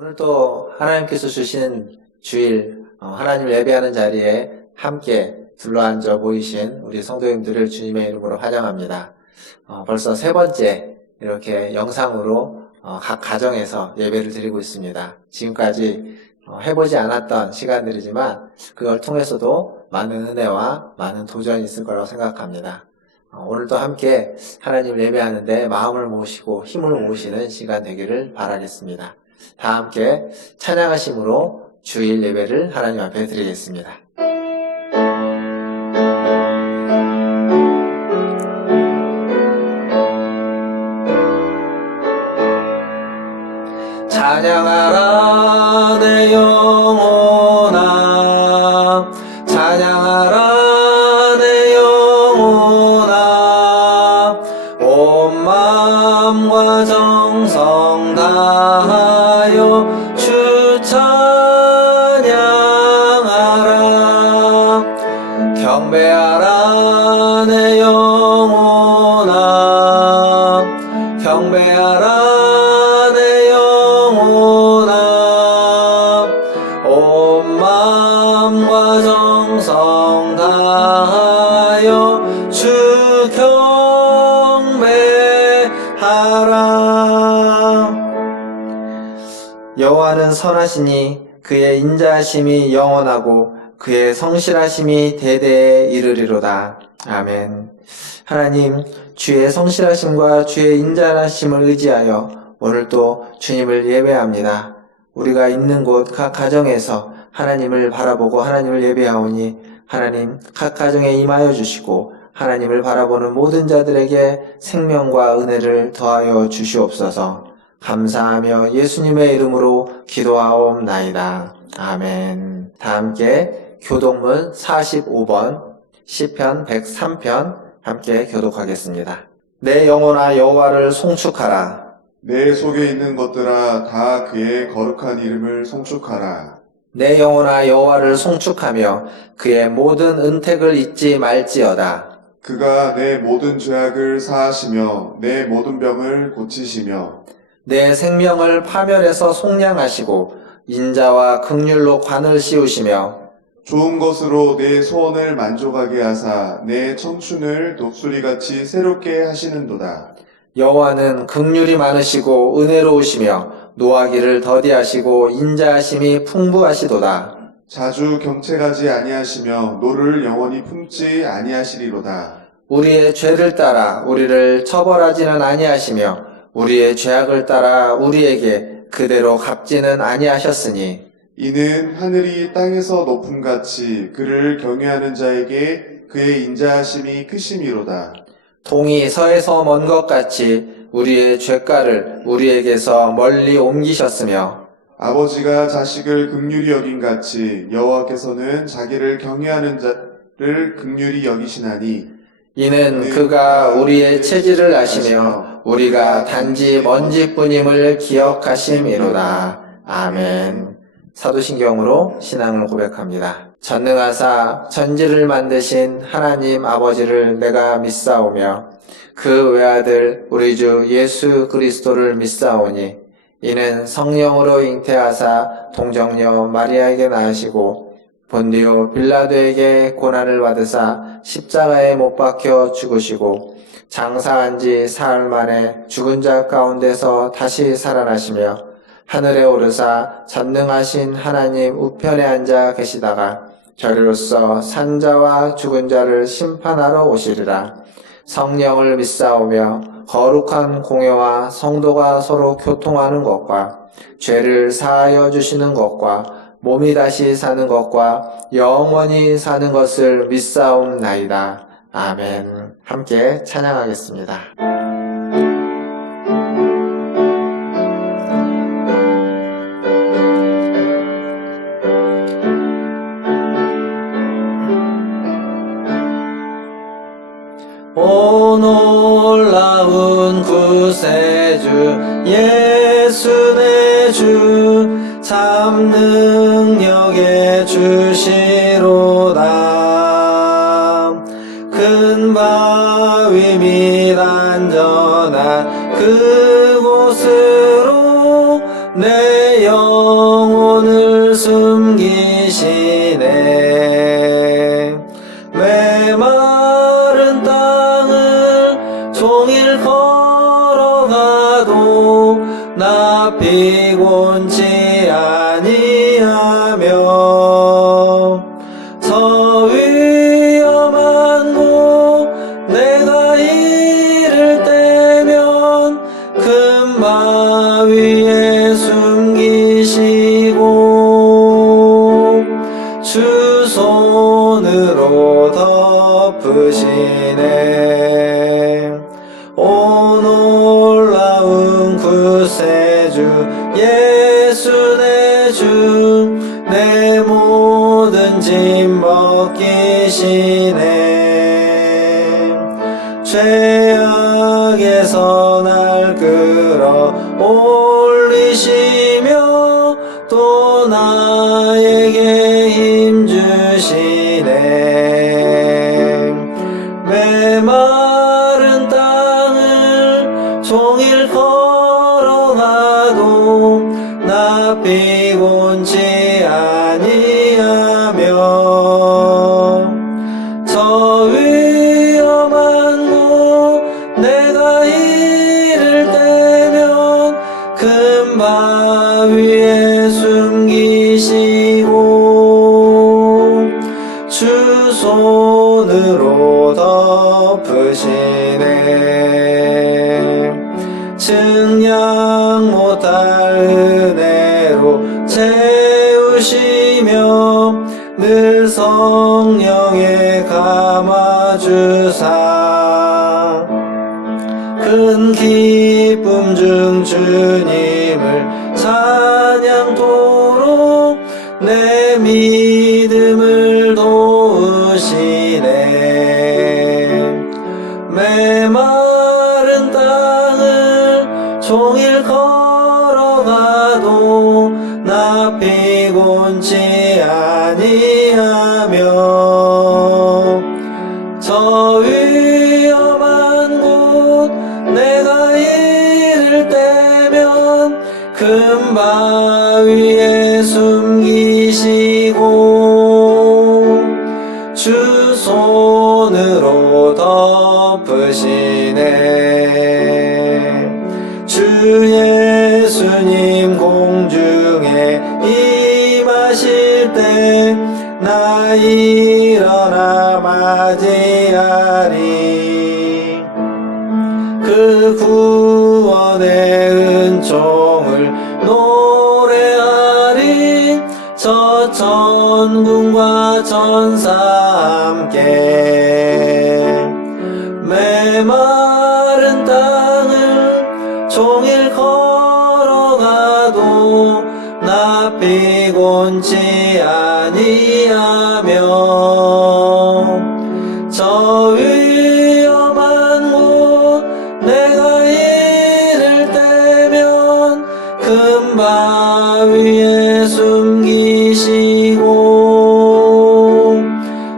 오늘 또 하나님께서 주신 주일 하나님을 예배하는 자리에 함께 둘러앉아 보이신 우리 성도님들을 주님의 이름으로 환영합니다. 벌써 세 번째 이렇게 영상으로 각 가정에서 예배를 드리고 있습니다. 지금까지 해보지 않았던 시간들이지만 그걸 통해서도 많은 은혜와 많은 도전이 있을 거라고 생각합니다. 오늘도 함께 하나님을 예배하는데 마음을 모으시고 힘을 모으시는 시간 되기를 바라겠습니다. 다 함께 찬양하심으로 주일 예배를 하나님 앞에 드리겠습니다. 찬양하라 내 영혼아, 찬양하라 내 영혼아, 온 마음과 정성 다하여 주 찬양하라. 경배하라 내 영혼아, 경배하라 내 영혼아, 온 마음과 정성 다하여 주 경배하라. 여호와는 선하시니 그의 인자하심이 영원하고 그의 성실하심이 대대에 이르리로다. 아멘. 하나님, 주의 성실하심과 주의 인자하심을 의지하여 오늘도 주님을 예배합니다. 우리가 있는 곳 각 가정에서 하나님을 바라보고 하나님을 예배하오니 하나님 각 가정에 임하여 주시고 하나님을 바라보는 모든 자들에게 생명과 은혜를 더하여 주시옵소서. 감사하며 예수님의 이름으로 기도하옵나이다. 아멘. 다 함께 교독문 45번 시편 103편 함께 교독하겠습니다. 내 영혼아 여호와를 송축하라. 내 속에 있는 것들아 다 그의 거룩한 이름을 송축하라. 내 영혼아 여호와를 송축하며 그의 모든 은택을 잊지 말지어다. 그가 내 모든 죄악을 사하시며 내 모든 병을 고치시며 내 생명을 파멸해서 속량하시고 인자와 긍휼로 관을 씌우시며 좋은 것으로 내 소원을 만족하게 하사 내 청춘을 독수리같이 새롭게 하시는도다. 여호와는 긍휼이 많으시고 은혜로우시며 노하기를 더디하시고 인자하심이 풍부하시도다. 자주 경책하지 아니하시며 노를 영원히 품지 아니하시리로다. 우리의 죄를 따라 우리를 처벌하지는 아니하시며 우리의 죄악을 따라 우리에게 그대로 갚지는 아니하셨으니 이는 하늘이 땅에서 높음같이 그를 경외하는 자에게 그의 인자하심이 크심이로다. 동이 서에서 먼 것 같이 우리의 죄가를 우리에게서 멀리 옮기셨으며 아버지가 자식을 긍휼히 여긴같이 여호와께서는 자기를 경외하는 자를 긍휼히 여기시나니 이는 그가 우리의 체질을 아시며 우리가 단지 먼지뿐임을 기억하심이로다. 아멘. 사도신경으로 신앙을 고백합니다. 전능하사 천지를 만드신 하나님 아버지를 내가 믿사오며 그 외아들 우리 주 예수 그리스도를 믿사오니 이는 성령으로 잉태하사 동정녀 마리아에게 낳으시고 본디오 빌라도에게 고난을 받으사 십자가에 못 박혀 죽으시고 장사한 지 사흘 만에 죽은 자 가운데서 다시 살아나시며 하늘에 오르사 전능하신 하나님 우편에 앉아 계시다가 저리로서 산자와 죽은 자를 심판하러 오시리라. 성령을 믿사오며 거룩한 공회와 성도가 서로 교통하는 것과 죄를 사하여 주시는 것과 몸이 다시 사는 것과 영원히 사는 것을 믿사옵나이다. 아멘. 함께 찬양하겠습니다. 오 놀라운 구세주 예수 내 주 참 능력의 주시로다. 큰 바위 및 안전한 그곳으로 내 영혼을 숨기시네. 메마른 땅을 종일 걸어가도 나 피곤치 아니하며 저 위험한 곳 내가 이를 때면 큰 바위에 숨기시고 주 손으로 덮으시네. 오 놀라운 구세주 예수 내 주 내 모든 짐 벗기시네. 죄악에서 날 끌어 올리시며 또 나에게 힘 주시네. 메마른 땅을 종일 걸어가도 나 피곤치 아니하며 저 위험한 곳 내가 이를 때면 큰 바위에 숨기시고 주 손으로 덮으시네. 증량 못할 은혜로 채우시며 늘 성령에 감아주사 큰 기쁨 중 주님을 찬양토록 내 믿음을 도우시네. 메마른 땅을 종일 걸어가도 나 피곤치 아니하며 저 위험한 곳 내가 이를 때면 큰 바위에 숨기시고 주 손으로 덮으시네. 주 예수님 공중에 임하실 때 나 일어나 맞이하리. 그 구원의 은총을 노래하리. 저 천군과 천사 함께 메마른 땅을 종일 걸어가도 나 피곤치 아니하며 저 위험한 곳 내가 이를 때면 큰 바위에 숨기시고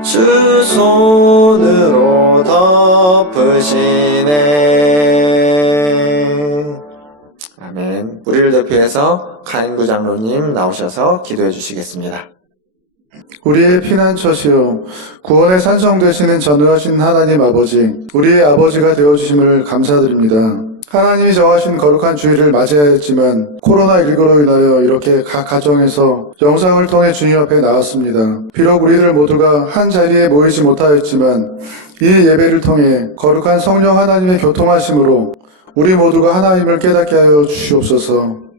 주 손으로 덮으시네. 아멘. 우리를 대표해서 가인구 장로님 나오셔서 기도해 주시겠습니다. 우리의 피난처시요 구원의 산성 되시는 전능하신 하나님 아버지, 우리의 아버지가 되어주심을 감사드립니다. 하나님이 정하신 거룩한 주일을 맞이하였지만 코로나19로 인하여 이렇게 각 가정에서 영상을 통해 주님 앞에 나왔습니다. 비록 우리들 모두가 한 자리에 모이지 못하였지만 이 예배를 통해 거룩한 성령 하나님의 교통하심으로 우리 모두가 하나님을 깨닫게 하여 주시옵소서.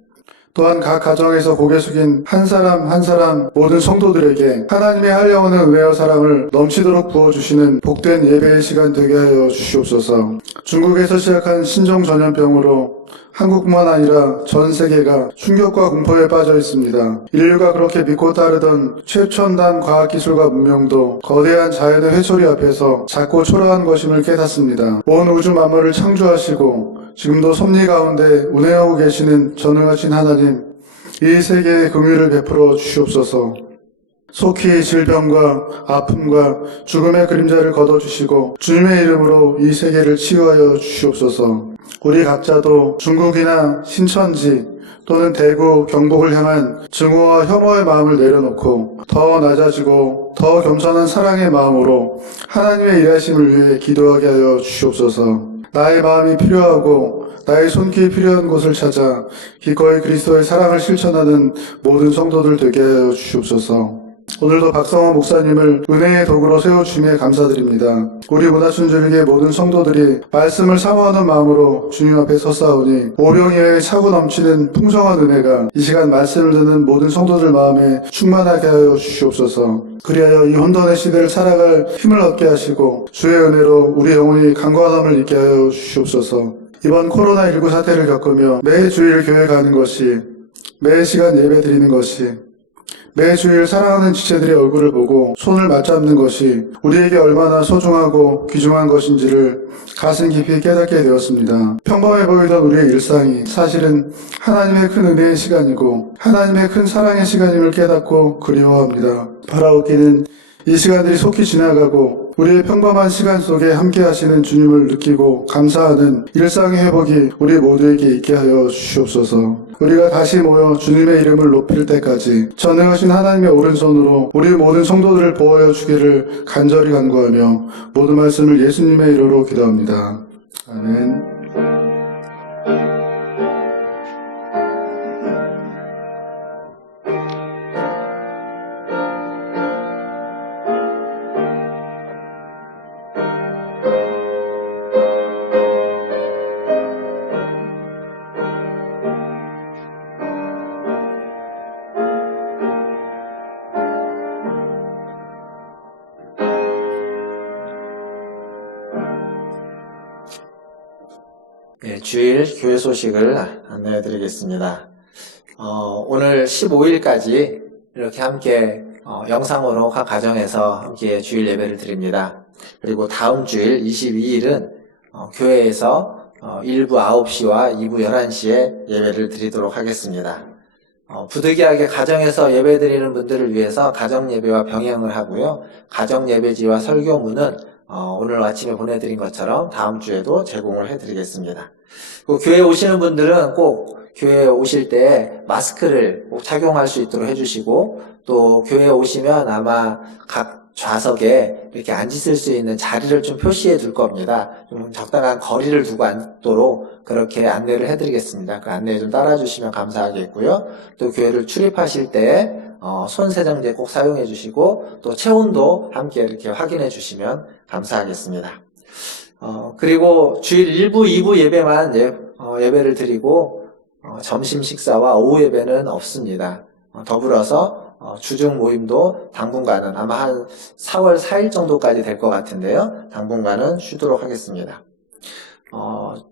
또한 각 가정에서 고개 숙인 한 사람 한 사람 모든 성도들에게 하나님의 한량없는 은혜와 사랑을 넘치도록 부어주시는 복된 예배의 시간 되게 하여 주시옵소서. 중국에서 시작한 신종 전염병으로 한국뿐만 아니라 전 세계가 충격과 공포에 빠져 있습니다. 인류가 그렇게 믿고 따르던 최첨단 과학기술과 문명도 거대한 자연의 회초리 앞에서 작고 초라한 것임을 깨닫습니다. 온 우주 만물을 창조하시고 지금도 섭리 가운데 운행하고 계시는 전능하신 하나님, 이 세계에 긍휼을 베풀어 주시옵소서. 속히 질병과 아픔과 죽음의 그림자를 걷어주시고 주님의 이름으로 이 세계를 치유하여 주시옵소서. 우리 각자도 중국이나 신천지 또는 대구, 경북을 향한 증오와 혐오의 마음을 내려놓고 더 낮아지고 더 겸손한 사랑의 마음으로 하나님의 일하심을 위해 기도하게 하여 주시옵소서. 나의 마음이 필요하고 나의 손길이 필요한 곳을 찾아 기꺼이 그리스도의 사랑을 실천하는 모든 성도들 되게 하여 주시옵소서. 오늘도 박성원 목사님을 은혜의 도구로 세워주심에 감사드립니다. 우리 문화춘절교회 모든 성도들이 말씀을 사모하는 마음으로 주님 앞에 섰사오니 오병이어의 차고 넘치는 풍성한 은혜가 이 시간 말씀을 듣는 모든 성도들 마음에 충만하게 하여 주시옵소서. 그리하여 이 혼돈의 시대를 살아갈 힘을 얻게 하시고 주의 은혜로 우리 영혼이 강건함을 잊게 하여 주시옵소서. 이번 코로나19 사태를 겪으며 매 주일 교회 가는 것이, 매 시간 예배 드리는 것이, 매 주일 사랑하는 지체들의 얼굴을 보고 손을 맞잡는 것이 우리에게 얼마나 소중하고 귀중한 것인지를 가슴 깊이 깨닫게 되었습니다. 평범해 보이던 우리의 일상이 사실은 하나님의 큰 은혜의 시간이고 하나님의 큰 사랑의 시간임을 깨닫고 그리워합니다. 바라옵기는 이 시간들이 속히 지나가고 우리의 평범한 시간 속에 함께 하시는 주님을 느끼고 감사하는 일상의 회복이 우리 모두에게 있게 하여 주시옵소서. 우리가 다시 모여 주님의 이름을 높일 때까지 전능하신 하나님의 오른손으로 우리 모든 성도들을 보호하여 주기를 간절히 간구하며 모든 말씀을 예수님의 이름으로 기도합니다. 아멘. 네, 주일 교회 소식을 안내해 드리겠습니다. 오늘 15일까지 이렇게 함께 영상으로 각 가정에서 함께 주일 예배를 드립니다. 그리고 다음 주일 22일은 교회에서 1부 9시와 2부 11시에 예배를 드리도록 하겠습니다. 부득이하게 가정에서 예배 드리는 분들을 위해서 가정 예배와 병행을 하고요. 가정 예배지와 설교문은 오늘 아침에 보내드린 것처럼 다음 주에도 제공을 해드리겠습니다. 교회에 오시는 분들은 꼭 교회에 오실 때 마스크를 꼭 착용할 수 있도록 해주시고, 또 교회에 오시면 아마 각 좌석에 이렇게 앉으실 수 있는 자리를 좀 표시해 둘 겁니다. 좀 적당한 거리를 두고 앉도록 그렇게 안내를 해드리겠습니다. 그 안내 좀 따라주시면 감사하겠고요. 또 교회를 출입하실 때 손 세정제 꼭 사용해 주시고, 또 체온도 함께 이렇게 확인해 주시면 감사하겠습니다. 그리고 주일 1부, 2부 예배만 예배를 드리고, 점심 식사와 오후 예배는 없습니다. 더불어서 주중 모임도 당분간은 아마 한 4월 4일 정도까지 될 것 같은데요. 당분간은 쉬도록 하겠습니다.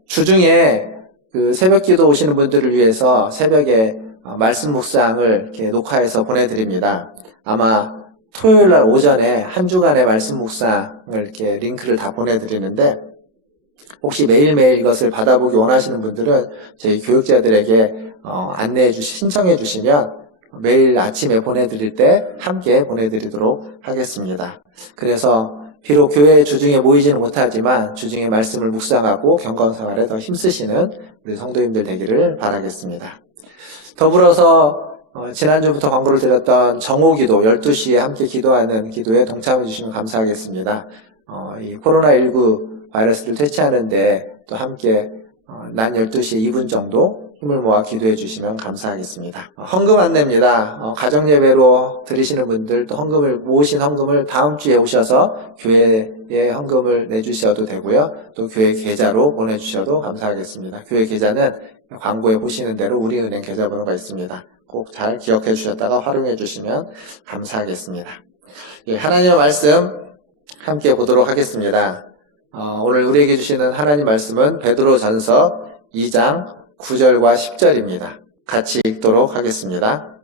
주중에 그 새벽 기도 오시는 분들을 위해서 새벽에 말씀 묵상을 이렇게 녹화해서 보내드립니다. 아마 토요일 날 오전에 한 주간의 말씀 묵상을 이렇게 링크를 다 보내드리는데, 혹시 매일매일 이것을 받아보기 원하시는 분들은 저희 교육자들에게 신청해 주시면 매일 아침에 보내드릴 때 함께 보내드리도록 하겠습니다. 그래서 비록 교회 주중에 모이지는 못하지만 주중에 말씀을 묵상하고 경건생활에 더 힘쓰시는 우리 성도님들 되기를 바라겠습니다. 더불어서 지난주부터 광고를 드렸던 정오기도 12시에 함께 기도하는 기도에 동참해 주시면 감사하겠습니다. 이 코로나19 바이러스를 퇴치하는데 또 함께 낮 12시 2분 정도 힘을 모아 기도해 주시면 감사하겠습니다. 헌금 안내입니다. 가정예배로 드리시는 분들, 또 모으신 헌금을 다음 주에 오셔서 교회에 헌금을 내주셔도 되고요. 또 교회 계좌로 보내주셔도 감사하겠습니다. 교회 계좌는 광고에 보시는 대로 우리은행 계좌번호가 있습니다. 꼭 잘 기억해 주셨다가 활용해 주시면 감사하겠습니다. 하나님의 말씀 함께 보도록 하겠습니다. 오늘 우리에게 주시는 하나님 말씀은 베드로전서 2장 9절과 10절입니다. 같이 읽도록 하겠습니다.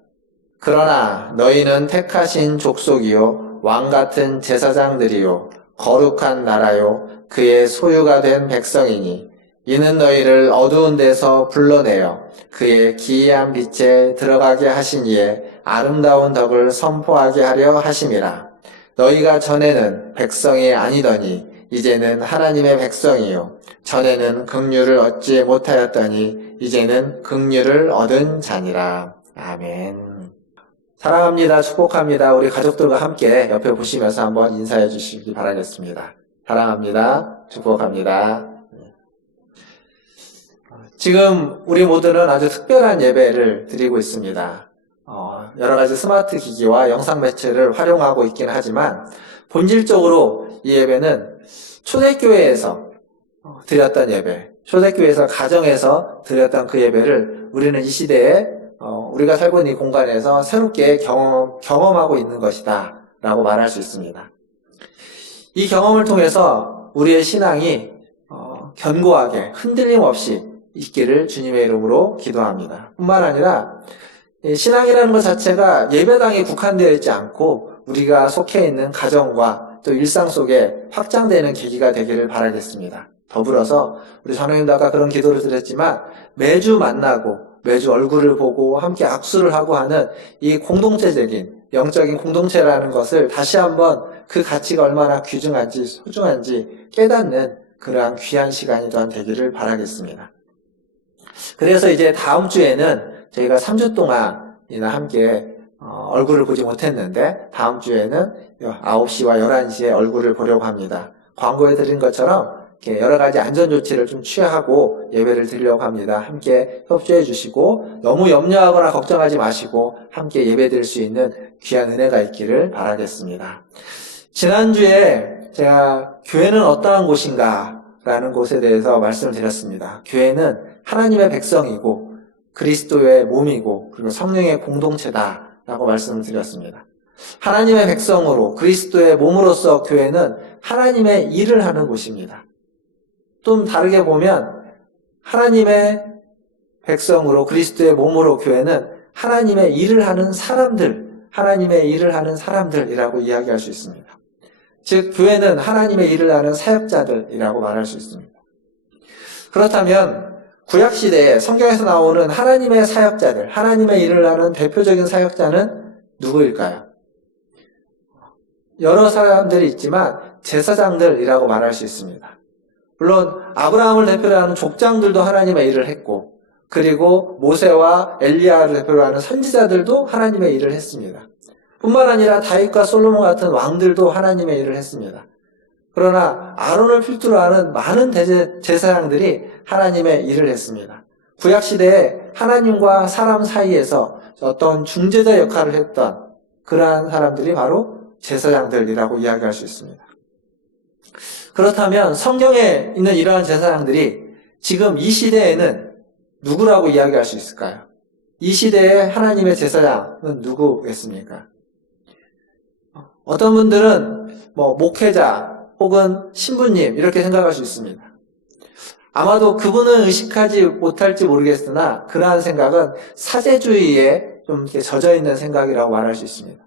그러나 너희는 택하신 족속이요 왕같은 제사장들이요 거룩한 나라요 그의 소유가 된 백성이니 이는 너희를 어두운 데서 불러내어 그의 기이한 빛에 들어가게 하시니에 아름다운 덕을 선포하게 하려 하심이라. 너희가 전에는 백성이 아니더니 이제는 하나님의 백성이요 전에는 긍휼을 얻지 못하였더니 이제는 긍휼을 얻은 자니라. 아멘. 사랑합니다. 축복합니다. 우리 가족들과 함께 옆에 보시면서 한번 인사해 주시기 바라겠습니다. 사랑합니다. 축복합니다. 지금 우리 모두는 아주 특별한 예배를 드리고 있습니다. 여러 가지 스마트 기기와 영상 매체를 활용하고 있긴 하지만 본질적으로 이 예배는 초대교회에서 드렸던 예배, 초대교회에서 가정에서 드렸던 그 예배를 우리는 이 시대에 우리가 살고 있는 이 공간에서 새롭게 경험하고 있는 것이다 라고 말할 수 있습니다. 이 경험을 통해서 우리의 신앙이 견고하게 흔들림 없이 있기를 주님의 이름으로 기도합니다. 뿐만 아니라 신앙이라는 것 자체가 예배당에 국한되어 있지 않고 우리가 속해 있는 가정과 또 일상 속에 확장되는 계기가 되기를 바라겠습니다. 더불어서 우리 전우님도 아까 그런 기도를 드렸지만 매주 만나고 매주 얼굴을 보고 함께 악수를 하고 하는 이 공동체적인 영적인 공동체라는 것을 다시 한번 그 가치가 얼마나 귀중한지 소중한지 깨닫는 그러한 귀한 시간이 또한 되기를 바라겠습니다. 그래서 이제 다음 주에는 저희가 3주 동안이나 함께 얼굴을 보지 못했는데 다음 주에는 9시와 11시에 얼굴을 보려고 합니다. 광고해 드린 것처럼 이렇게 여러 가지 안전 조치를 좀 취하고 예배를 드리려고 합니다. 함께 협조해 주시고 너무 염려하거나 걱정하지 마시고 함께 예배 드릴 수 있는 귀한 은혜가 있기를 바라겠습니다. 지난주에 제가 교회는 어떠한 곳인가 라는 곳에 대해서 말씀을 드렸습니다. 교회는 하나님의 백성이고 그리스도의 몸이고 그리고 성령의 공동체다라고 말씀을 드렸습니다. 하나님의 백성으로 그리스도의 몸으로서 교회는 하나님의 일을 하는 곳입니다. 좀 다르게 보면 하나님의 백성으로 그리스도의 몸으로 교회는 하나님의 일을 하는 사람들, 하나님의 일을 하는 사람들이라고 이야기할 수 있습니다. 즉 교회는 하나님의 일을 하는 사역자들이라고 말할 수 있습니다. 그렇다면 구약시대에 성경에서 나오는 하나님의 사역자들, 하나님의 일을 하는 대표적인 사역자는 누구일까요? 여러 사람들이 있지만 제사장들이라고 말할 수 있습니다. 물론 아브라함을 대표로 하는 족장들도 하나님의 일을 했고 그리고 모세와 엘리야를 대표로 하는 선지자들도 하나님의 일을 했습니다. 뿐만 아니라 다윗과 솔로몬 같은 왕들도 하나님의 일을 했습니다. 그러나 아론을 필두로 하는 많은 제사장들이 하나님의 일을 했습니다. 구약시대에 하나님과 사람 사이에서 어떤 중재자 역할을 했던 그러한 사람들이 바로 제사장들이라고 이야기할 수 있습니다. 그렇다면 성경에 있는 이러한 제사장들이 지금 이 시대에는 누구라고 이야기할 수 있을까요? 이 시대의 하나님의 제사장은 누구겠습니까? 어떤 분들은 목회자 혹은 신부님 이렇게 생각할 수 있습니다. 아마도 그분은 의식하지 못할지 모르겠으나 그러한 생각은 사제주의에 좀 이렇게 젖어 있는 생각이라고 말할 수 있습니다.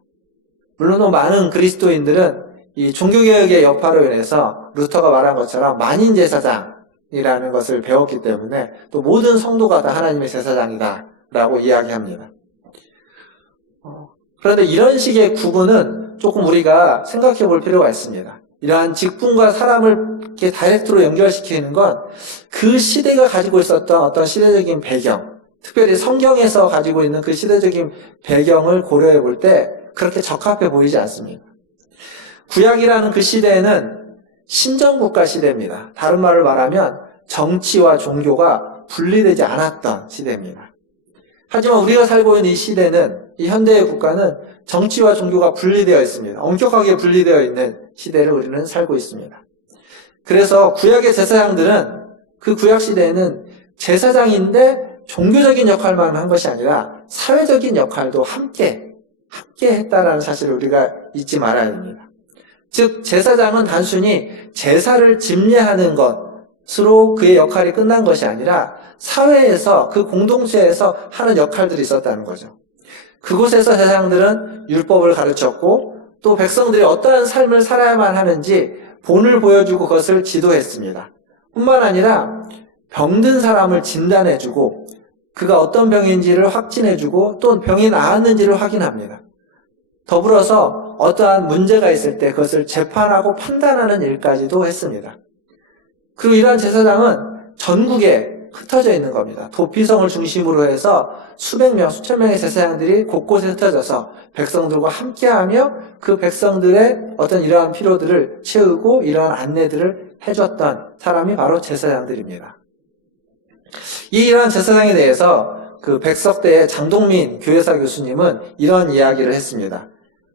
물론 많은 그리스도인들은 이 종교개혁의 여파로 인해서 루터가 말한 것처럼 만인 제사장이라는 것을 배웠기 때문에 또 모든 성도가 다 하나님의 제사장이다 라고 이야기합니다. 그런데 이런 식의 구분은 조금 우리가 생각해 볼 필요가 있습니다. 이러한 직분과 사람을 이렇게 다이렉트로 연결시키는 건 그 시대가 가지고 있었던 어떤 시대적인 배경, 특별히 성경에서 가지고 있는 그 시대적인 배경을 고려해 볼 때 그렇게 적합해 보이지 않습니다. 구약이라는 그 시대에는 신정국가 시대입니다. 다른 말을 말하면 정치와 종교가 분리되지 않았던 시대입니다. 하지만 우리가 살고 있는 이 시대는, 이 현대의 국가는 정치와 종교가 분리되어 있습니다. 엄격하게 분리되어 있는 시대를 우리는 살고 있습니다. 그래서 구약의 제사장들은 그 구약 시대에는 제사장인데 종교적인 역할만 한 것이 아니라 사회적인 역할도 함께 했다라는 사실을 우리가 잊지 말아야 됩니다. 즉 제사장은 단순히 제사를 집례하는 것으로 그의 역할이 끝난 것이 아니라 사회에서 그 공동체에서 하는 역할들이 있었다는 거죠. 그곳에서 제사장들은 율법을 가르쳤고 또 백성들이 어떠한 삶을 살아야만 하는지 본을 보여주고 그것을 지도했습니다. 뿐만 아니라 병든 사람을 진단해주고 그가 어떤 병인지를 확진해주고 또 병이 나았는지를 확인합니다. 더불어서 어떠한 문제가 있을 때 그것을 재판하고 판단하는 일까지도 했습니다. 그리고 이러한 제사장은 전국에 흩어져 있는 겁니다. 도피성을 중심으로 해서 수백 명, 수천 명의 제사장들이 곳곳에 흩어져서 백성들과 함께하며 그 백성들의 어떤 이러한 필요들을 채우고 이러한 안내들을 해줬던 사람이 바로 제사장들입니다. 이러한 제사장에 대해서 그 백석대의 장동민 교회사 교수님은 이런 이야기를 했습니다.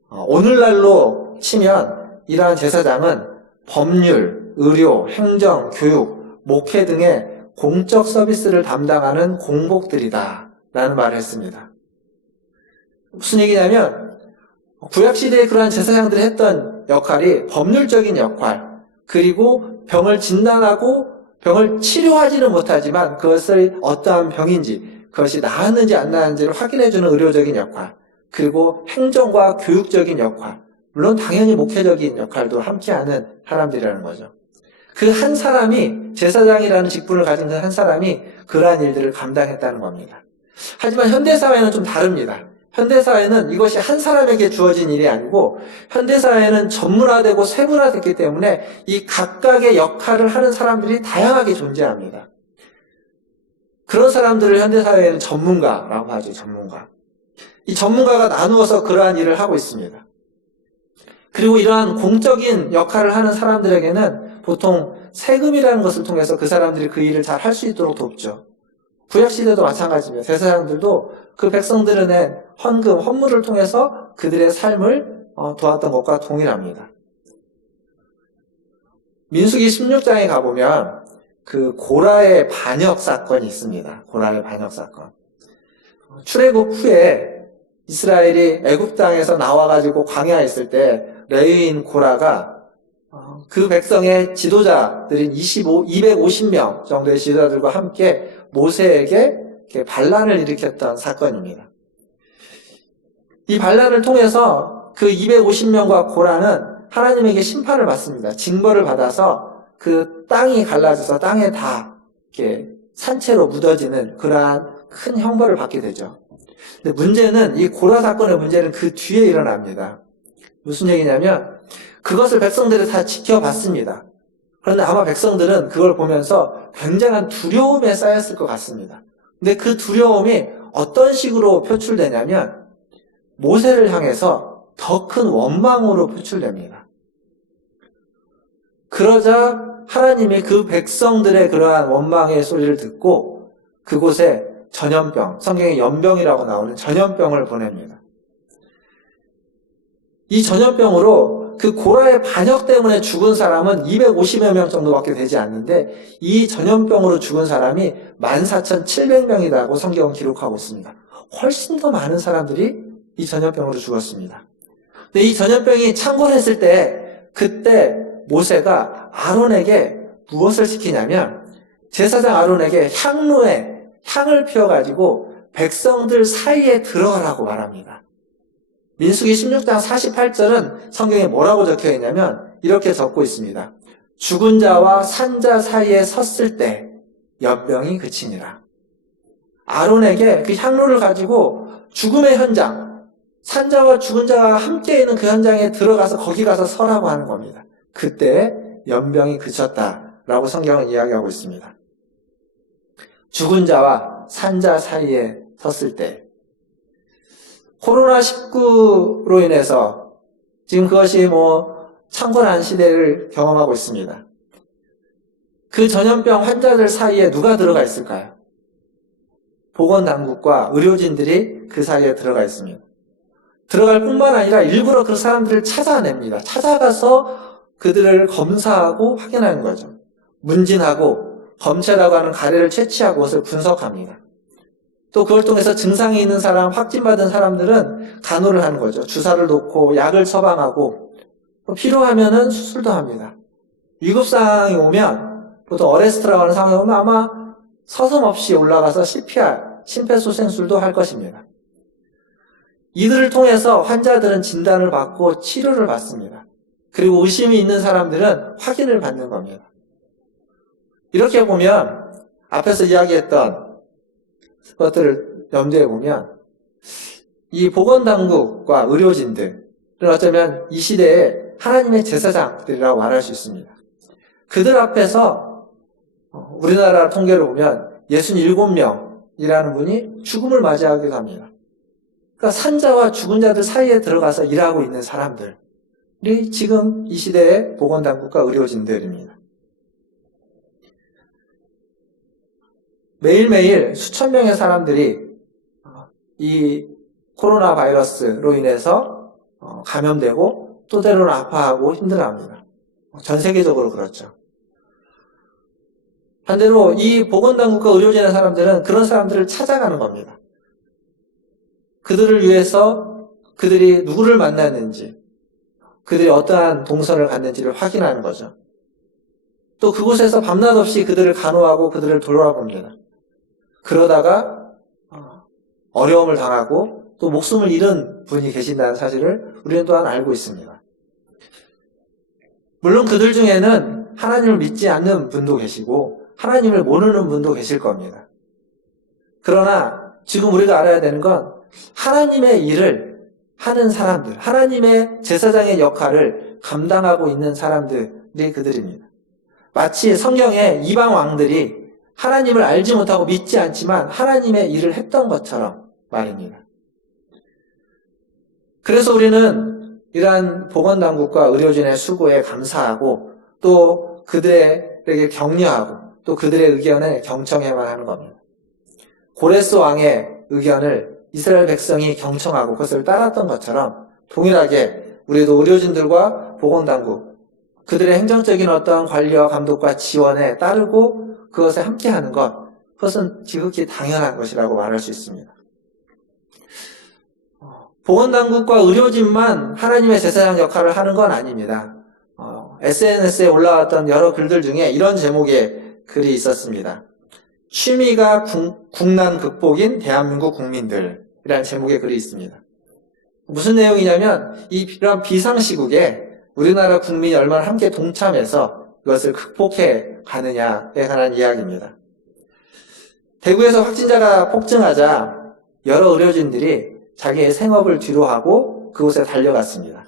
오늘날로 치면 이러한 제사장은 법률, 의료, 행정, 교육, 목회 등의 공적 서비스를 담당하는 공복들이다 라는 말을 했습니다. 무슨 얘기냐면 구약시대에 그러한 제사장들이 했던 역할이 법률적인 역할, 그리고 병을 진단하고 병을 치료하지는 못하지만 그것을 어떠한 병인지, 그것이 나았는지 안 나았는지를 확인해주는 의료적인 역할, 그리고 행정과 교육적인 역할, 물론 당연히 목회적인 역할도 함께하는 사람들이라는 거죠. 그 한 사람이, 제사장이라는 직분을 가진 그 한 사람이 그러한 일들을 감당했다는 겁니다. 하지만 현대사회는 좀 다릅니다. 현대사회는 이것이 한 사람에게 주어진 일이 아니고 현대사회는 전문화되고 세분화됐기 때문에 이 각각의 역할을 하는 사람들이 다양하게 존재합니다. 그런 사람들을 현대사회에는 전문가라고 하죠. 전문가. 이 전문가가 나누어서 그러한 일을 하고 있습니다. 그리고 이러한 공적인 역할을 하는 사람들에게는 보통 세금이라는 것을 통해서 그 사람들이 그 일을 잘 할 수 있도록 돕죠. 구약시대도 마찬가지입니다. 제사장들도 그 백성들을 낸 헌금, 헌물을 통해서 그들의 삶을 도왔던 것과 동일합니다. 민수기 16장에 가보면 그 고라의 반역 사건이 있습니다. 고라의 반역 사건. 출애굽 후에 이스라엘이 애굽 땅에서 나와가지고 광야에 있을 때 레위인 고라가 그 백성의 지도자들인 250명 정도의 지도자들과 함께 모세에게 반란을 일으켰던 사건입니다. 이 반란을 통해서 그 250명과 고라는 하나님에게 심판을 받습니다. 징벌을 받아서 그 땅이 갈라져서 땅에 다 이렇게 산채로 묻어지는 그러한 큰 형벌을 받게 되죠. 근데 문제는, 이 고라 사건의 문제는 그 뒤에 일어납니다. 무슨 얘기냐면 그것을 백성들이 다 지켜봤습니다. 그런데 아마 백성들은 그걸 보면서 굉장한 두려움에 쌓였을 것 같습니다. 근데 그 두려움이 어떤 식으로 표출되냐면 모세를 향해서 더 큰 원망으로 표출됩니다. 그러자 하나님이 그 백성들의 그러한 원망의 소리를 듣고 그곳에 전염병, 성경에 연병이라고 나오는 전염병을 보냅니다. 이 전염병으로 그 고라의 반역 때문에 죽은 사람은 250여 명 정도밖에 되지 않는데 이 전염병으로 죽은 사람이 14,700명이라고 성경은 기록하고 있습니다. 훨씬 더 많은 사람들이 이 전염병으로 죽었습니다. 근데 이 전염병이 창궐했을 때 그때 모세가 아론에게 무엇을 시키냐면 제사장 아론에게 향로에 향을 피워가지고 백성들 사이에 들어가라고 말합니다. 민수기 16장 48절은 성경에 뭐라고 적혀있냐면 이렇게 적고 있습니다. 죽은 자와 산 자 사이에 섰을 때 연병이 그치니라. 아론에게 그 향로를 가지고 죽음의 현장, 산자와 죽은 자가 함께 있는 그 현장에 들어가서 거기 가서 서라고 하는 겁니다. 그때 연병이 그쳤다라고 성경은 이야기하고 있습니다. 죽은 자와 산 자 사이에 섰을 때, 코로나19로 인해서 지금 그것이 창궐한 시대를 경험하고 있습니다. 그 전염병 환자들 사이에 누가 들어가 있을까요? 보건당국과 의료진들이 그 사이에 들어가 있습니다. 들어갈 뿐만 아니라 일부러 그 사람들을 찾아냅니다. 찾아가서 그들을 검사하고 확인하는 거죠. 문진하고 검체라고 하는 가래를 채취하고 그것을 분석합니다. 또 그걸 통해서 증상이 있는 사람, 확진받은 사람들은 간호를 하는 거죠. 주사를 놓고 약을 처방하고 필요하면은 수술도 합니다. 위급 상황이 오면 보통 어레스트라고 하는 상황이 오면 아마 서슴없이 올라가서 CPR, 심폐소생술도 할 것입니다. 이들을 통해서 환자들은 진단을 받고 치료를 받습니다. 그리고 의심이 있는 사람들은 확인을 받는 겁니다. 이렇게 보면 앞에서 이야기했던 것들을 염두에 보면 이 보건당국과 의료진들은 어쩌면 이 시대에 하나님의 제사장들이라고 말할 수 있습니다. 그들 앞에서 우리나라 통계를 보면 67명이라는 분이 죽음을 맞이하기도 합니다. 그러니까 산자와 죽은 자들 사이에 들어가서 일하고 있는 사람들이 지금 이 시대의 보건당국과 의료진들입니다. 매일매일 수천 명의 사람들이 이 코로나 바이러스로 인해서 감염되고 또 때로는 아파하고 힘들어합니다. 전 세계적으로 그렇죠. 반대로 이 보건당국과 의료진의 사람들은 그런 사람들을 찾아가는 겁니다. 그들을 위해서 그들이 누구를 만났는지, 그들이 어떠한 동선을 갔는지를 확인하는 거죠. 또 그곳에서 밤낮 없이 그들을 간호하고 그들을 돌아봅니다. 그러다가 어려움을 당하고 또 목숨을 잃은 분이 계신다는 사실을 우리는 또한 알고 있습니다. 물론 그들 중에는 하나님을 믿지 않는 분도 계시고 하나님을 모르는 분도 계실 겁니다. 그러나 지금 우리가 알아야 되는 건 하나님의 일을 하는 사람들, 하나님의 제사장의 역할을 감당하고 있는 사람들이 그들입니다. 마치 성경의 이방 왕들이 하나님을 알지 못하고 믿지 않지만 하나님의 일을 했던 것처럼 말입니다. 그래서 우리는 이러한 보건당국과 의료진의 수고에 감사하고 또 그들에게 격려하고 또 그들의 의견에 경청해야만 하는 겁니다. 고레스 왕의 의견을 이스라엘 백성이 경청하고 그것을 따랐던 것처럼 동일하게 우리도 의료진들과 보건당국, 그들의 행정적인 어떤 관리와 감독과 지원에 따르고 그것에 함께하는 것, 그것은 지극히 당연한 것이라고 말할 수 있습니다. 보건당국과 의료진만 하나님의 제사장 역할을 하는 건 아닙니다. SNS에 올라왔던 여러 글들 중에 이런 제목의 글이 있었습니다. 취미가 국난 극복인 대한민국 국민들이라는 제목의 글이 있습니다. 무슨 내용이냐면 이런 비상시국에 우리나라 국민이 얼마나 함께 동참해서 이것을 극복해 가느냐에 관한 이야기입니다. 대구에서 확진자가 폭증하자 여러 의료진들이 자기의 생업을 뒤로하고 그곳에 달려갔습니다.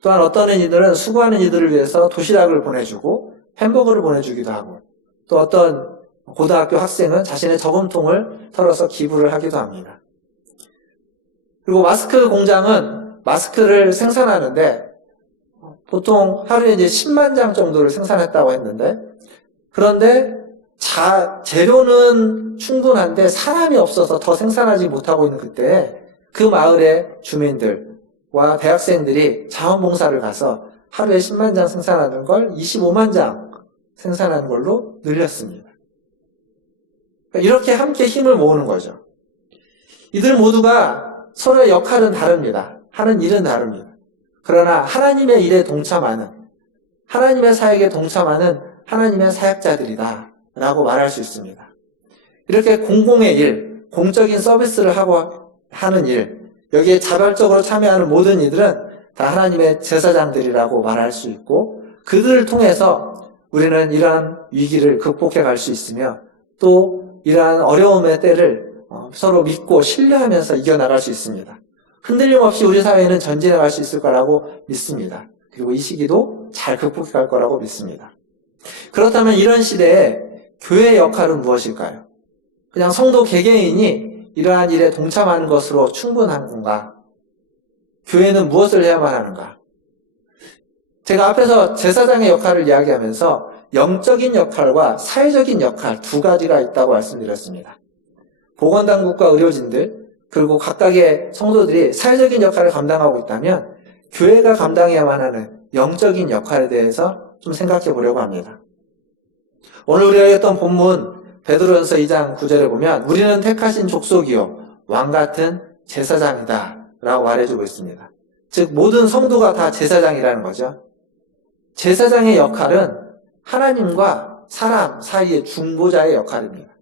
또한 어떤 이들은 수고하는 이들을 위해서 도시락을 보내주고 햄버거를 보내주기도 하고 또 어떤 고등학교 학생은 자신의 저금통을 털어서 기부를 하기도 합니다. 그리고 마스크 공장은 마스크를 생산하는데 보통 하루에 이제 10만 장 정도를 생산했다고 했는데 그런데 재료는 충분한데 사람이 없어서 더 생산하지 못하고 있는 그때 그 마을의 주민들과 대학생들이 자원봉사를 가서 하루에 10만 장 생산하는 걸 25만 장 생산하는 걸로 늘렸습니다. 이렇게 함께 힘을 모으는 거죠. 이들 모두가 서로의 역할은 다릅니다. 하는 일은 다릅니다. 그러나 하나님의 일에 동참하는, 하나님의 사역에 동참하는 하나님의 사역자들이다 라고 말할 수 있습니다. 이렇게 공공의 일, 공적인 서비스를 하고 하는 일, 여기에 자발적으로 참여하는 모든 이들은 다 하나님의 제사장들이라고 말할 수 있고 그들을 통해서 우리는 이러한 위기를 극복해 갈 수 있으며 또 이러한 어려움의 때를 서로 믿고 신뢰하면서 이겨나갈 수 있습니다. 흔들림 없이 우리 사회는 전진해 갈 수 있을 거라고 믿습니다. 그리고 이 시기도 잘 극복해 갈 거라고 믿습니다. 그렇다면 이런 시대에 교회의 역할은 무엇일까요? 그냥 성도 개개인이 이러한 일에 동참하는 것으로 충분한 건가? 교회는 무엇을 해야만 하는가? 제가 앞에서 제사장의 역할을 이야기하면서 영적인 역할과 사회적인 역할 두 가지가 있다고 말씀드렸습니다. 보건당국과 의료진들 그리고 각각의 성도들이 사회적인 역할을 감당하고 있다면 교회가 감당해야만 하는 영적인 역할에 대해서 좀 생각해 보려고 합니다. 오늘 우리가 했던 본문 베드로전서 2장 9절에 보면 우리는 택하신 족속이요 왕같은 제사장이다 라고 말해주고 있습니다. 즉 모든 성도가 다 제사장이라는 거죠. 제사장의 역할은 하나님과 사람 사이의 중보자의 역할입니다.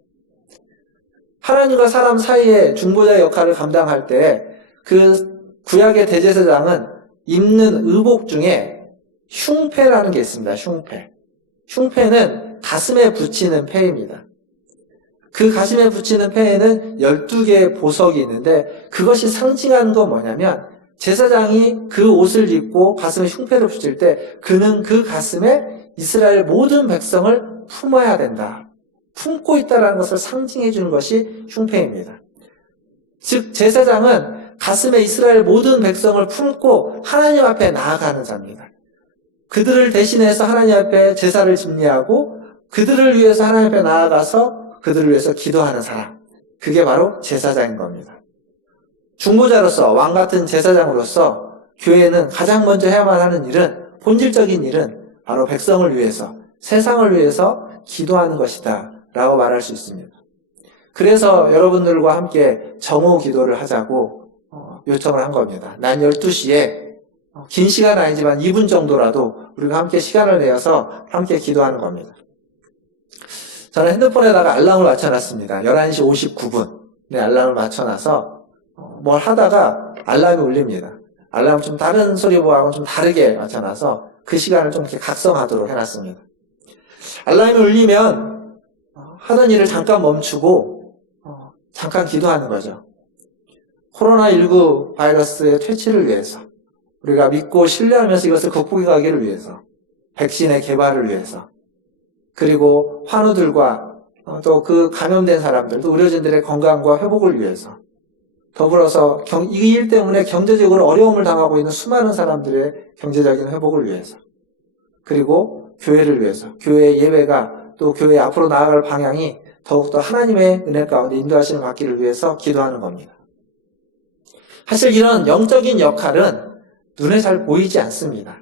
하나님과 사람 사이의 중보자의 역할을 감당할 때 그 구약의 대제사장은 입는 의복 중에 흉패라는 게 있습니다. 흉패. 흉패는 가슴에 붙이는 패입니다. 그 가슴에 붙이는 패에는 12개의 보석이 있는데 그것이 상징하는 건 뭐냐면 제사장이 그 옷을 입고 가슴에 흉패를 붙일 때 그는 그 가슴에 이스라엘 모든 백성을 품어야 된다 품고 있다는 것을 상징해 주는 것이 흉패입니다. 즉 제사장은 가슴에 이스라엘 모든 백성을 품고 하나님 앞에 나아가는 자입니다. 그들을 대신해서 하나님 앞에 제사를 집리하고 그들을 위해서 하나님 앞에 나아가서 그들을 위해서 기도하는 사람, 그게 바로 제사장인 겁니다. 중보자로서, 왕 같은 제사장으로서 교회는 가장 먼저 해야만 하는 일은, 본질적인 일은 바로 백성을 위해서, 세상을 위해서 기도하는 것이다 라고 말할 수 있습니다. 그래서 여러분들과 함께 정오 기도를 하자고 요청을 한 겁니다. 난 12시에 긴 시간은 아니지만 2분 정도라도 우리가 함께 시간을 내어서 함께 기도하는 겁니다. 저는 핸드폰에다가 알람을 맞춰놨습니다. 11시 59분에 알람을 맞춰놔서 뭘 하다가 알람이 울립니다. 알람 좀 다른 소리하고 좀 다르게 맞춰놔서 그 시간을 좀 이렇게 각성하도록 해놨습니다. 알람이 울리면 하던 일을 잠깐 멈추고 잠깐 기도하는 거죠. 코로나19 바이러스의 퇴치를 위해서, 우리가 믿고 신뢰하면서 이것을 극복해 가기를 위해서, 백신의 개발을 위해서, 그리고 환우들과 또 그 감염된 사람들, 또 의료진들의 건강과 회복을 위해서, 더불어서 이 일 때문에 경제적으로 어려움을 당하고 있는 수많은 사람들의 경제적인 회복을 위해서, 그리고 교회를 위해서, 교회의 예배가 또 교회 앞으로 나아갈 방향이 더욱더 하나님의 은혜 가운데 인도하시는 받기를 위해서 기도하는 겁니다. 사실 이런 영적인 역할은 눈에 잘 보이지 않습니다.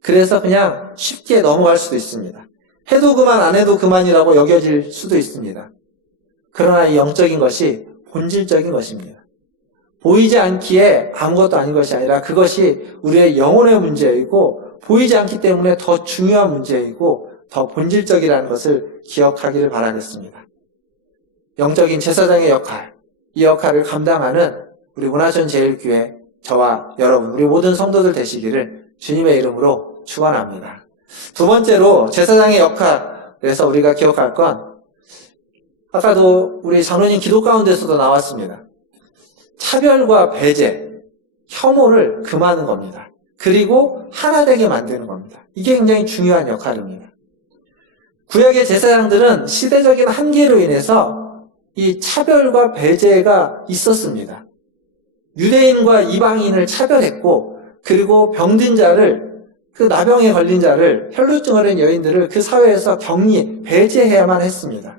그래서 그냥 쉽게 넘어갈 수도 있습니다. 해도 그만 안 해도 그만이라고 여겨질 수도 있습니다. 그러나 이 영적인 것이 본질적인 것입니다. 보이지 않기에 아무것도 아닌 것이 아니라 그것이 우리의 영혼의 문제이고 보이지 않기 때문에 더 중요한 문제이고 더 본질적이라는 것을 기억하기를 바라겠습니다. 영적인 제사장의 역할, 이 역할을 감당하는 우리 문화촌 제일교회 저와 여러분, 우리 모든 성도들 되시기를 주님의 이름으로 축원합니다. 두 번째로 제사장의 역할에서 우리가 기억할 건 아까도 우리 장로님 기도 가운데서도 나왔습니다. 차별과 배제, 혐오를 금하는 겁니다. 그리고 하나 되게 만드는 겁니다. 이게 굉장히 중요한 역할입니다. 구약의 제사장들은 시대적인 한계로 인해서 이 차별과 배제가 있었습니다. 유대인과 이방인을 차별했고, 그리고 병든 자를, 그 나병에 걸린 자를, 혈루증 어린 여인들을 그 사회에서 격리, 배제해야만 했습니다.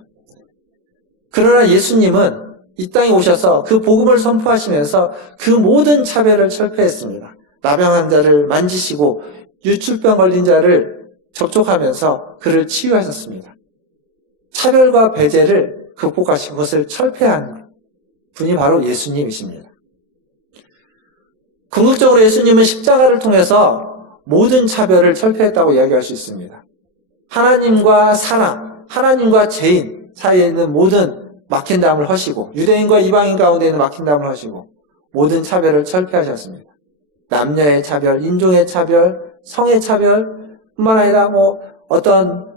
그러나 예수님은 이 땅에 오셔서 그 복음을 선포하시면서 그 모든 차별을 철폐했습니다. 나병 환자를 만지시고 유출병 걸린 자를 접촉하면서 그를 치유하셨습니다. 차별과 배제를 극복하신 것을 철폐한 분이 바로 예수님이십니다. 궁극적으로 예수님은 십자가를 통해서 모든 차별을 철폐했다고 이야기할 수 있습니다. 하나님과 사람, 하나님과 죄인 사이에 있는 모든 막힌담을 허시고, 유대인과 이방인 가운데 있는 막힌담을 허시고, 모든 차별을 철폐하셨습니다. 남녀의 차별, 인종의 차별, 성의 차별 뿐만 아니라 어떤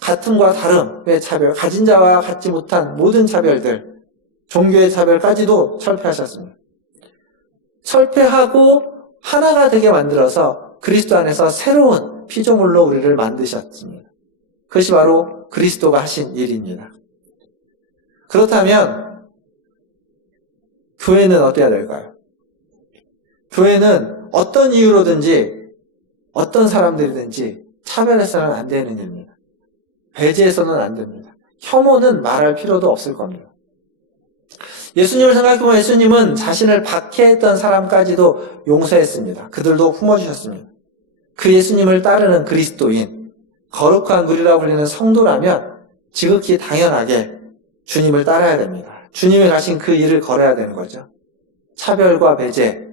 같음과 다름의 차별, 가진 자와 같지 못한 모든 차별들, 종교의 차별까지도 철폐하셨습니다. 철폐하고 하나가 되게 만들어서 그리스도 안에서 새로운 피조물로 우리를 만드셨습니다. 그것이 바로 그리스도가 하신 일입니다. 그렇다면 교회는 어때야 될까요? 교회는 어떤 이유로든지 어떤 사람들이든지 차별해서는 안 되는 일입니다. 배제해서는 안 됩니다. 혐오는 말할 필요도 없을 겁니다. 예수님을 생각해보면 예수님은 자신을 박해했던 사람까지도 용서했습니다. 그들도 품어주셨습니다. 그 예수님을 따르는 그리스도인, 거룩한 누리라고 불리는 성도라면 지극히 당연하게 주님을 따라야 됩니다. 주님이 가신 그 일을 걸어야 되는 거죠. 차별과 배제,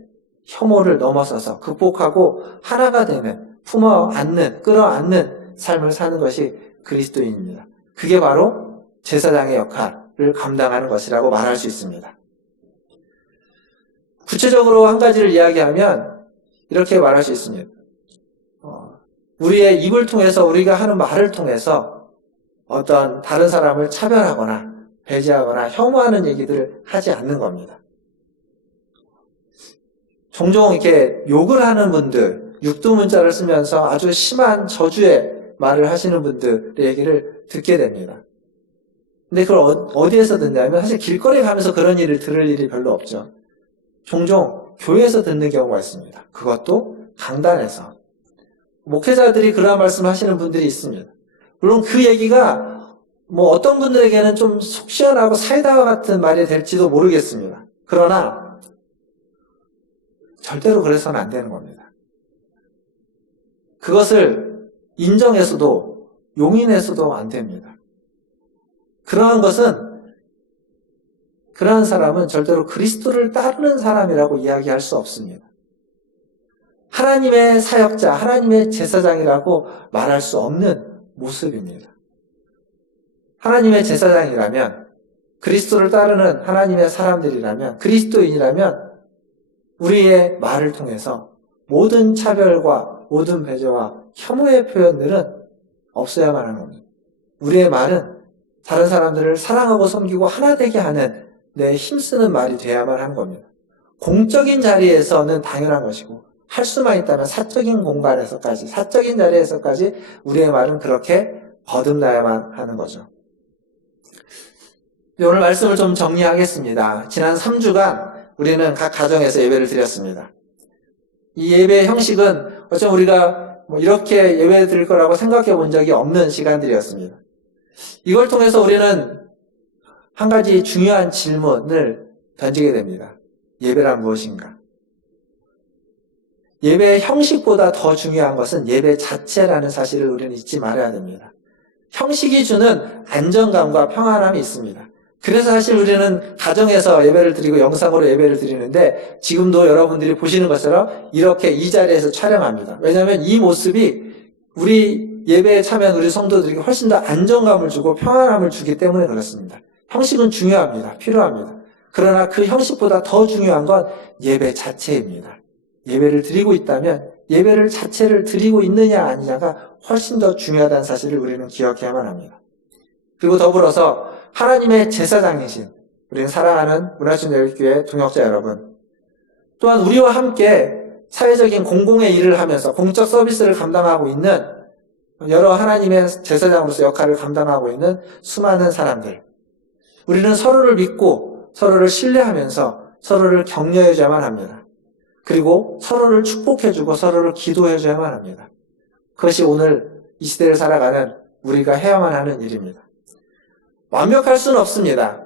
혐오를 넘어서서 극복하고 하나가 되는, 품어 안는, 끌어안는 삶을 사는 것이 그리스도인입니다. 그게 바로 제사장의 역할을 감당하는 것이라고 말할 수 있습니다. 구체적으로 한 가지를 이야기하면 이렇게 말할 수 있습니다. 우리의 입을 통해서, 우리가 하는 말을 통해서 어떤 다른 사람을 차별하거나 배제하거나 혐오하는 얘기들을 하지 않는 겁니다. 종종 이렇게 욕을 하는 분들, 육두문자를 쓰면서 아주 심한 저주의 말을 하시는 분들의 얘기를 듣게 됩니다. 근데 그걸 어디에서 듣냐면 사실 길거리 가면서 그런 일을 들을 일이 별로 없죠. 종종 교회에서 듣는 경우가 있습니다. 그것도 강단에서. 목회자들이 그러한 말씀을 하시는 분들이 있습니다. 물론 그 얘기가 뭐 어떤 분들에게는 좀 속 시원하고 사이다와 같은 말이 될지도 모르겠습니다. 그러나 절대로 그래서는 안 되는 겁니다. 그것을 인정해서도 용인해서도 안 됩니다. 그러한 사람은 절대로 그리스도를 따르는 사람이라고 이야기할 수 없습니다. 하나님의 사역자, 하나님의 제사장이라고 말할 수 없는 모습입니다. 하나님의 제사장이라면, 그리스도를 따르는 하나님의 사람들이라면, 그리스도인이라면 우리의 말을 통해서 모든 차별과 모든 배제와 혐오의 표현들은 없어야만 하는 겁니다. 우리의 말은 다른 사람들을 사랑하고 섬기고 하나 되게 하는 내 힘쓰는 말이 돼야만 하는 겁니다. 공적인 자리에서는 당연한 것이고 할 수만 있다면 사적인 공간에서까지, 사적인 자리에서까지 우리의 말은 그렇게 거듭나야만 하는 거죠. 오늘 말씀을 좀 정리하겠습니다. 지난 3주간 우리는 각 가정에서 예배를 드렸습니다. 이 예배의 형식은 어쩜 우리가 이렇게 예배 드릴 거라고 생각해 본 적이 없는 시간들이었습니다. 이걸 통해서 우리는 한 가지 중요한 질문을 던지게 됩니다. 예배란 무엇인가? 예배의 형식보다 더 중요한 것은 예배 자체라는 사실을 우리는 잊지 말아야 됩니다. 형식이 주는 안정감과 평안함이 있습니다. 그래서 사실 우리는 가정에서 예배를 드리고 영상으로 예배를 드리는데 지금도 여러분들이 보시는 것처럼 이렇게 이 자리에서 촬영합니다. 왜냐하면 이 모습이 우리 예배에 참여한 우리 성도들에게 훨씬 더 안정감을 주고 평안함을 주기 때문에 그렇습니다. 형식은 중요합니다. 필요합니다. 그러나 그 형식보다 더 중요한 건 예배 자체입니다. 예배를 드리고 있다면 예배를 자체를 드리고 있느냐 아니냐가 훨씬 더 중요하다는 사실을 우리는 기억해야만 합니다. 그리고 더불어서 하나님의 제사장이신 우리는 사랑하는 문화신여교회 동역자 여러분, 또한 우리와 함께 사회적인 공공의 일을 하면서 공적 서비스를 감당하고 있는 여러 하나님의 제사장으로서 역할을 감당하고 있는 수많은 사람들, 우리는 서로를 믿고 서로를 신뢰하면서 서로를 격려해줘야만 합니다. 그리고 서로를 축복해주고 서로를 기도해줘야만 합니다. 그것이 오늘 이 시대를 살아가는 우리가 해야만 하는 일입니다. 완벽할 수는 없습니다.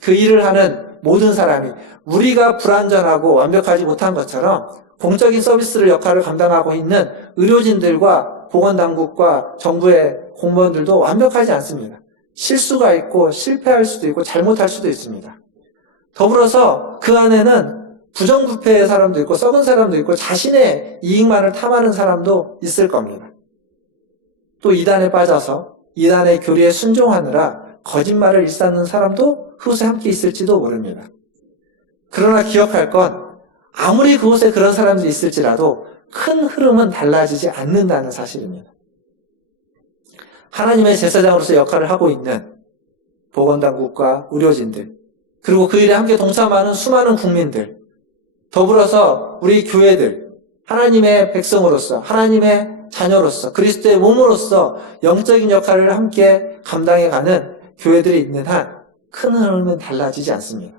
그 일을 하는 모든 사람이 우리가 불완전하고 완벽하지 못한 것처럼 공적인 서비스를 역할을 감당하고 있는 의료진들과 보건당국과 정부의 공무원들도 완벽하지 않습니다. 실수가 있고 실패할 수도 있고 잘못할 수도 있습니다. 더불어서 그 안에는 부정부패의 사람도 있고 썩은 사람도 있고 자신의 이익만을 탐하는 사람도 있을 겁니다. 또 이단에 빠져서 이단의 교리에 순종하느라 거짓말을 일삼는 사람도 그곳에 함께 있을지도 모릅니다. 그러나 기억할 건 아무리 그곳에 그런 사람들이 있을지라도 큰 흐름은 달라지지 않는다는 사실입니다. 하나님의 제사장으로서 역할을 하고 있는 보건당국과 의료진들, 그리고 그 일에 함께 동참하는 수많은 국민들, 더불어서 우리 교회들, 하나님의 백성으로서, 하나님의 자녀로서, 그리스도의 몸으로서 영적인 역할을 함께 감당해가는 교회들이 있는 한 큰 흐름은 달라지지 않습니다.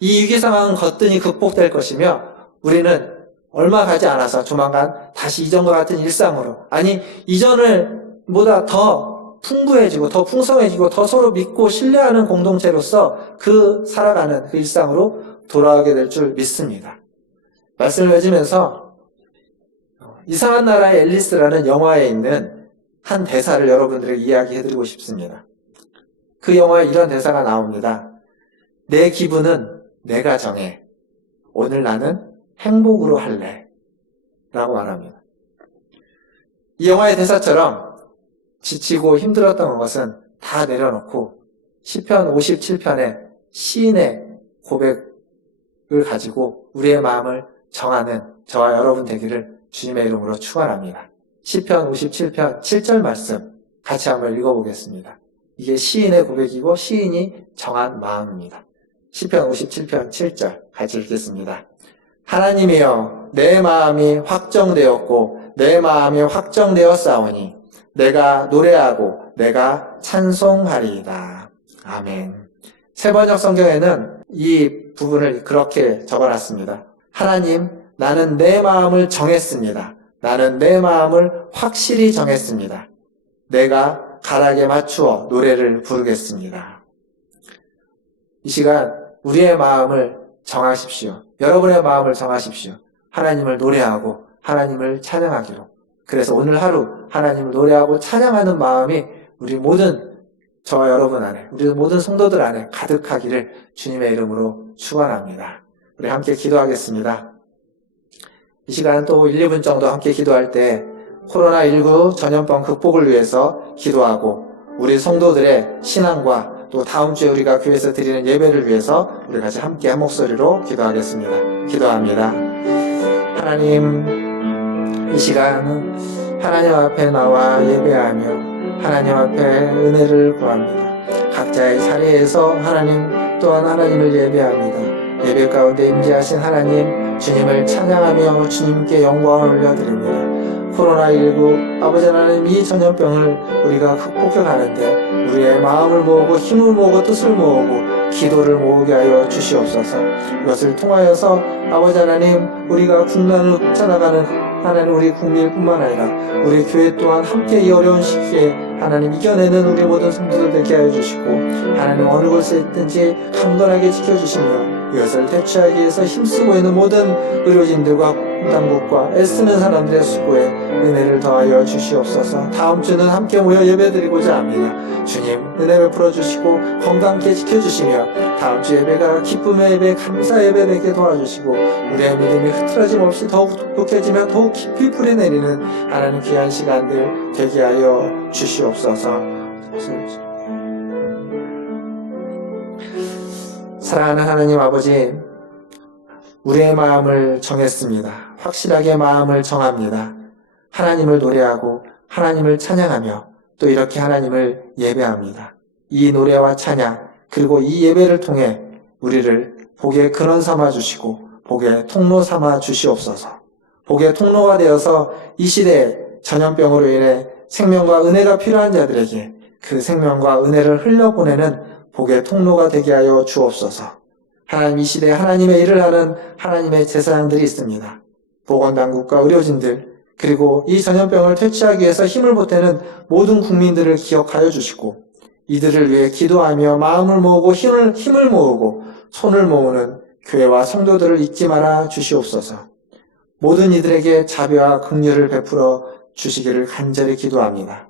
이 위기 상황은 거뜬히 극복될 것이며 우리는 얼마 가지 않아서 조만간 다시 이전과 같은 일상으로, 아니 이전을 보다 더 풍부해지고 더 풍성해지고 더 서로 믿고 신뢰하는 공동체로서 살아가는 그 일상으로 돌아오게 될 줄 믿습니다. 말씀을 맺으면서 이상한 나라의 앨리스라는 영화에 있는 한 대사를 여러분들에게 이야기해드리고 싶습니다. 그 영화에 이런 대사가 나옵니다. 내 기분은 내가 정해. 오늘 나는 행복으로 할래. 라고 말합니다. 이 영화의 대사처럼 지치고 힘들었던 것은 다 내려놓고 시편 57편의 시인의 고백을 가지고 우리의 마음을 정하는 저와 여러분 되기를 주님의 이름으로 축원합니다. 시편 57편 7절 말씀 같이 한번 읽어보겠습니다. 이게 시인의 고백이고 시인이 정한 마음입니다. 시편 57편 7절 같이 읽겠습니다. 하나님이여 내 마음이 확정되었고 내 마음이 확정되었사오니 내가 노래하고 내가 찬송하리이다. 아멘. 세번역 성경에는 이 부분을 그렇게 적어놨습니다. 하나님, 나는 내 마음을 정했습니다. 나는 내 마음을 확실히 정했습니다. 내가 가락에 맞추어 노래를 부르겠습니다. 이 시간 우리의 마음을 정하십시오. 여러분의 마음을 정하십시오. 하나님을 노래하고 하나님을 찬양하기로. 그래서 오늘 하루 하나님을 노래하고 찬양하는 마음이 우리 모든 저와 여러분 안에, 우리 모든 성도들 안에 가득하기를 주님의 이름으로 축원합니다. 우리 함께 기도하겠습니다. 이 시간 또 1, 2분 정도 함께 기도할 때 코로나19 전염병 극복을 위해서 기도하고 우리 성도들의 신앙과 또 다음 주에 우리가 교회에서 드리는 예배를 위해서 우리 같이 함께 한 목소리로 기도하겠습니다. 기도합니다. 하나님, 이 시간 하나님 앞에 나와 예배하며 하나님 앞에 은혜를 구합니다. 각자의 자리에서 하나님 또한 하나님을 예배합니다. 예배 가운데 임재하신 하나님, 주님을 찬양하며 주님께 영광을 올려드립니다. 코로나19 아버지 하나님, 이 전염병을 우리가 극복해 가는데 우리의 마음을 모으고 힘을 모으고 뜻을 모으고 기도를 모으게 하여 주시옵소서. 이것을 통하여서 아버지 하나님, 우리가 국난을 쫓아나가는 하나님 우리 국민뿐만 아니라 우리 교회 또한 함께 이 어려운 시기에 하나님 이겨내는 우리 모든 성도들 되게 하여 주시고 하나님 어느 곳에 있든지 강건하게 지켜주시며 이것을 대처하기 위해서 힘쓰고 있는 모든 의료진들과 당국과 애쓰는 사람들의 수고에 은혜를 더하여 주시옵소서. 다음 주는 함께 모여 예배드리고자 합니다. 주님, 은혜 베풀어 주시고 건강케 지켜주시며 다음 주 예배가 기쁨의 예배, 감사 예배 되게 도와주시고 우리의 믿음이 흐트러짐 없이 더욱 똑똑해지며 더욱 깊이 뿌리내리는 하나님 귀한 시간들 되게 하여 주시옵소서. 사랑하는 하나님 아버지, 우리의 마음을 정했습니다. 확실하게 마음을 정합니다. 하나님을 노래하고 하나님을 찬양하며 또 이렇게 하나님을 예배합니다. 이 노래와 찬양 그리고 이 예배를 통해 우리를 복의 근원 삼아 주시고 복의 통로 삼아 주시옵소서. 복의 통로가 되어서 이 시대에 전염병으로 인해 생명과 은혜가 필요한 자들에게 그 생명과 은혜를 흘려보내는 복의 통로가 되게 하여 주옵소서. 하나님, 이 시대에 하나님의 일을 하는 하나님의 제사장들이 있습니다. 보건당국과 의료진들, 그리고 이 전염병을 퇴치하기 위해서 힘을 보태는 모든 국민들을 기억하여 주시고 이들을 위해 기도하며 마음을 모으고 힘을 모으고 손을 모으는 교회와 성도들을 잊지 말아 주시옵소서. 모든 이들에게 자비와 긍휼을 베풀어 주시기를 간절히 기도합니다.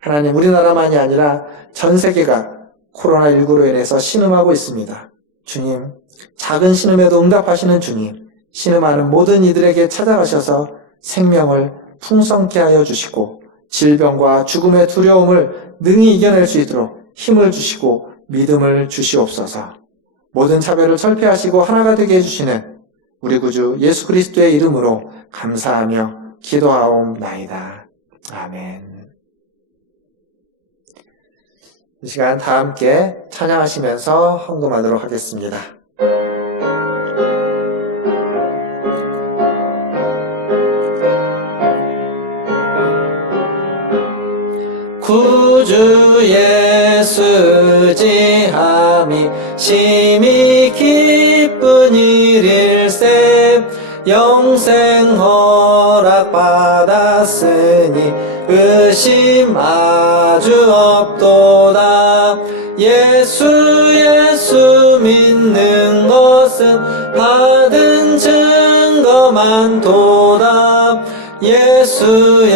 하나님, 우리나라만이 아니라 전 세계가 코로나19로 인해서 신음하고 있습니다. 주님, 작은 신음에도 응답하시는 주님, 신음하는 모든 이들에게 찾아가셔서 생명을 풍성케 하여 주시고 질병과 죽음의 두려움을 능히 이겨낼 수 있도록 힘을 주시고 믿음을 주시옵소서. 모든 차별을 철폐하시고 하나가 되게 해주시는 우리 구주 예수 그리스도의 이름으로 감사하며 기도하옵나이다. 아멘. 이 시간 다 함께 찬양하시면서 헌금하도록 하겠습니다. 구주 예수 지함이 심히 기쁜 일일세 영생 허락 받았으니 의심 아주 없도다. 예수 믿는 것은 받은 증거 많도다. 예수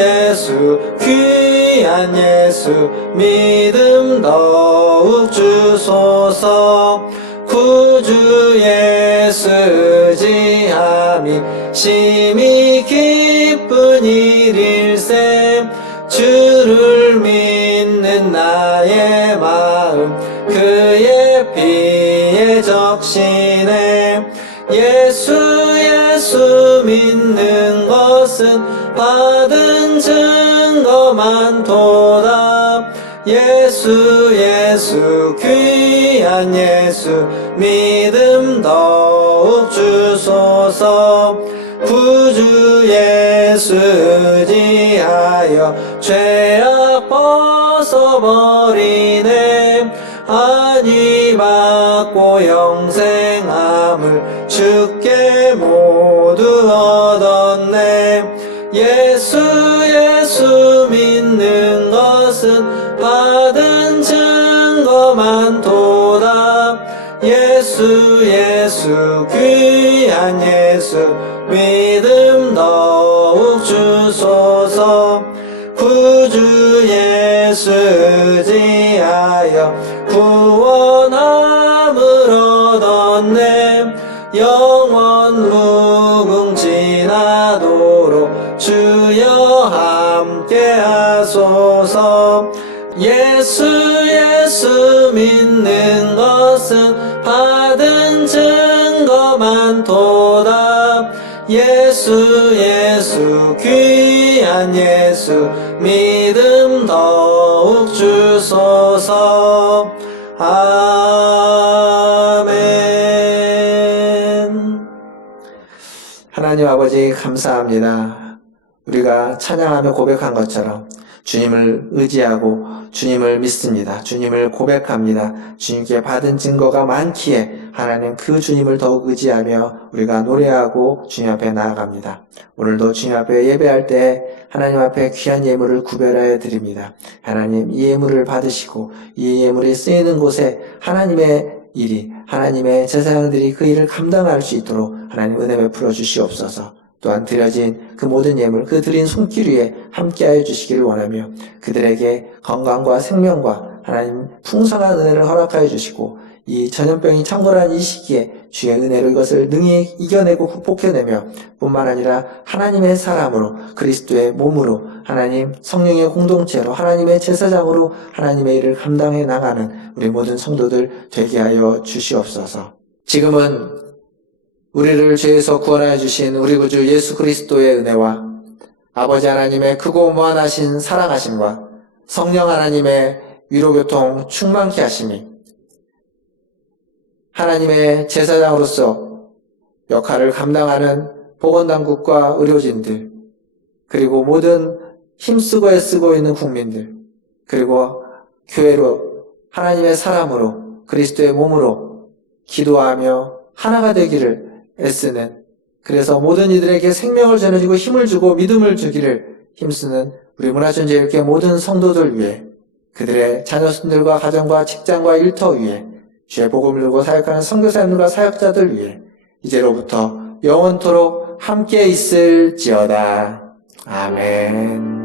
귀한 예수 믿음 더욱 주소서. 구주 예수 지함이 심히 기쁜 일일세 주를 믿는 나의 마음 그의 피에 적시네. 예수 믿는 것은 받은 증거 많도다. 예수 귀한 예수 믿음 더욱 주소서. 구주 예수 지하여 죄악 벗어버리네. 아니 받고 영생함을 주께 모두 얻었네. 예수 믿는 것은 받은 증거만 도다. 예수 귀한 예수 믿음 더욱 주소서. 구주 예수 의지하여 구원함을 얻었네. 영원 무궁지나도록 주여 함께 하소서. 예수 믿는 것은 받은 증거만 도다. 예수 귀한 예수 믿음 더욱 주소서. 아멘. 하나님 아버지 감사합니다. 우리가 찬양하며 고백한 것처럼 주님을 의지하고 주님을 믿습니다. 주님을 고백합니다. 주님께 받은 증거가 많기에 하나님 그 주님을 더욱 의지하며 우리가 노래하고 주님 앞에 나아갑니다. 오늘도 주님 앞에 예배할 때 하나님 앞에 귀한 예물을 구별하여 드립니다. 하나님 이 예물을 받으시고 이 예물이 쓰이는 곳에 하나님의 일이, 하나님의 제사장들이 그 일을 감당할 수 있도록 하나님 은혜 베풀어 주시옵소서. 또한 드려진 그 모든 예물, 그 드린 손길 위에 함께하여 주시기를 원하며 그들에게 건강과 생명과 하나님 풍성한 은혜를 허락하여 주시고 이 전염병이 창궐한 이 시기에 주의 은혜로 이것을 능히 이겨내고 극복해내며 뿐만 아니라 하나님의 사람으로 그리스도의 몸으로 하나님 성령의 공동체로 하나님의 제사장으로 하나님의 일을 감당해 나가는 우리 모든 성도들 되게 하여 주시옵소서. 지금은 우리를 죄에서 구원하여 주신 우리 구주 예수 그리스도의 은혜와 아버지 하나님의 크고 무한하신 사랑하심과 성령 하나님의 위로교통 충만케 하심이 하나님의 제사장으로서 역할을 감당하는 보건당국과 의료진들, 그리고 모든 힘쓰고 애쓰고 있는 국민들, 그리고 교회로 하나님의 사람으로 그리스도의 몸으로 기도하며 하나가 되기를 애쓰는, 그래서 모든 이들에게 생명을 전해주고 힘을 주고 믿음을 주기를 힘쓰는 우리 문화천지일교회 모든 성도들 위해, 그들의 자녀들과 가정과 직장과 일터 위에, 주의 복음을 들고 사역하는 선교사님들과 사역자들 위해 이제로부터 영원토록 함께 있을지어다. 아멘.